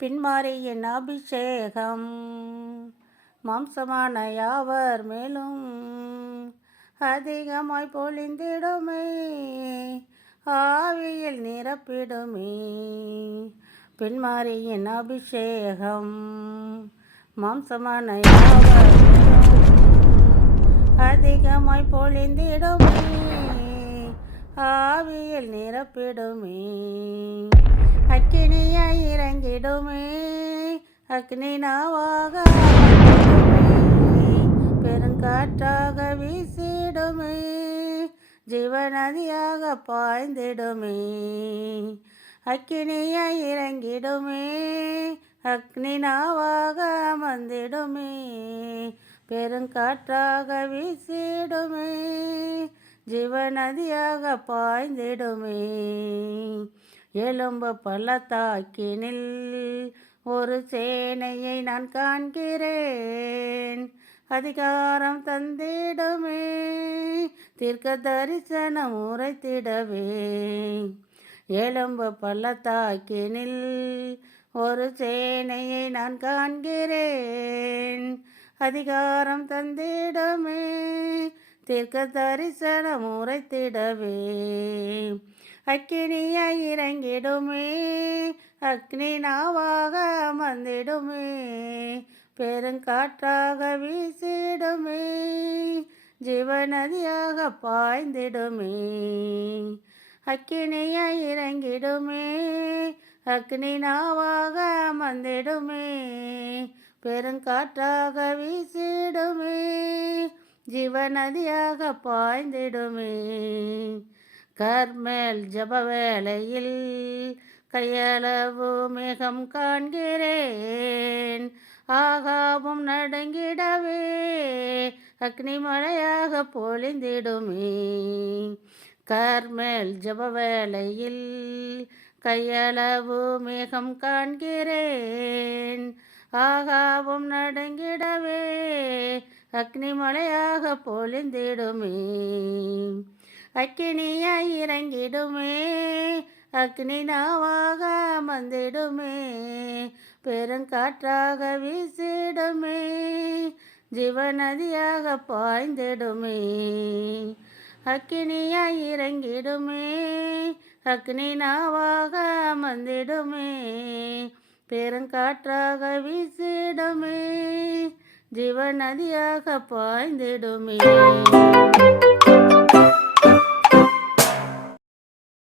பின்மாரியின் அபிஷேகம். மாம்சமான யாவர் மேலும் அதிகமாய் பொழிந்திடுமே. ஆவியில் நிரப்பிடுமே. பின்மாரியின் அபிஷேகம். மாம்சமான யாவர் அதிகமாய் பொழிந்திடுமே. ஆவியில் நிரப்பிடுமே. அக்கினியாய் இறங்கிடுமே. அக்னி நாவாக பெருங்காற்றாக வீசிடுமே. ஜீவநதியாக பாய்ந்திடுமே. அக்கினியாய் இறங்கிடுமே. அக்னி நாவாக வந்திடுமே பெருங்காற்றாக வீசிடுமே. ஜீவநதியாக பாய்ந்திடுமே. எலும்பு பள்ளத்தாக்கினில் ஒரு சேனையை நான் காண்கிறேன். அதிகாரம் தந்திடுமே. தீர்க்க தரிசனம் உரைத்திடவே. எலும்பு பள்ளத்தாக்கினில் ஒரு சேனையை நான் காண்கிறேன். அதிகாரம் தந்திடுமே. தீர்க்க தரிசனம் உரைத்திடவே. அக்கினியாய் இறங்கிடுமே அக்னி நாவாக அமர்ந்திடுமே பெருங்காற்றாக வீசிடுமே ஜீவநதியாக பாய்ந்திடுமே. அக்கினியாய் இறங்கிடுமே அக்னி நாவாக அமர்ந்திடுமே பெருங்காற்றாக வீசிடுமே ஜீவநதியாக பாய்ந்திடுமே. கர்மேல் ஜப வேளையில் கையளவு மேகம் காண்கிறேன். ஆகாவும் நடுங்கிடவே அக்னி மழையாக பொழிந்திடுமே. கர்மேல் ஜப வேளையில் கையளவு மேகம் காண்கிறேன். ஆகாவும் நடுங்கிடவே அக்னிமலையாக பொழிந்திடுமே. அக்கினியாய் இறங்கிடுமே. அக்னி நாவாக அமர்ந்திடுமே. பெருங்காற்றாக வீசிடுமே. ஜீவநதியாக பாய்ந்திடுமே. அக்கினியாய் இறங்கிடுமே. அக்னி நாவாக அமர்ந்திடுமே. பெருங்காற்றாக வீசிடுமே. ஜீவநதியாக பாய்ந்திடுமே.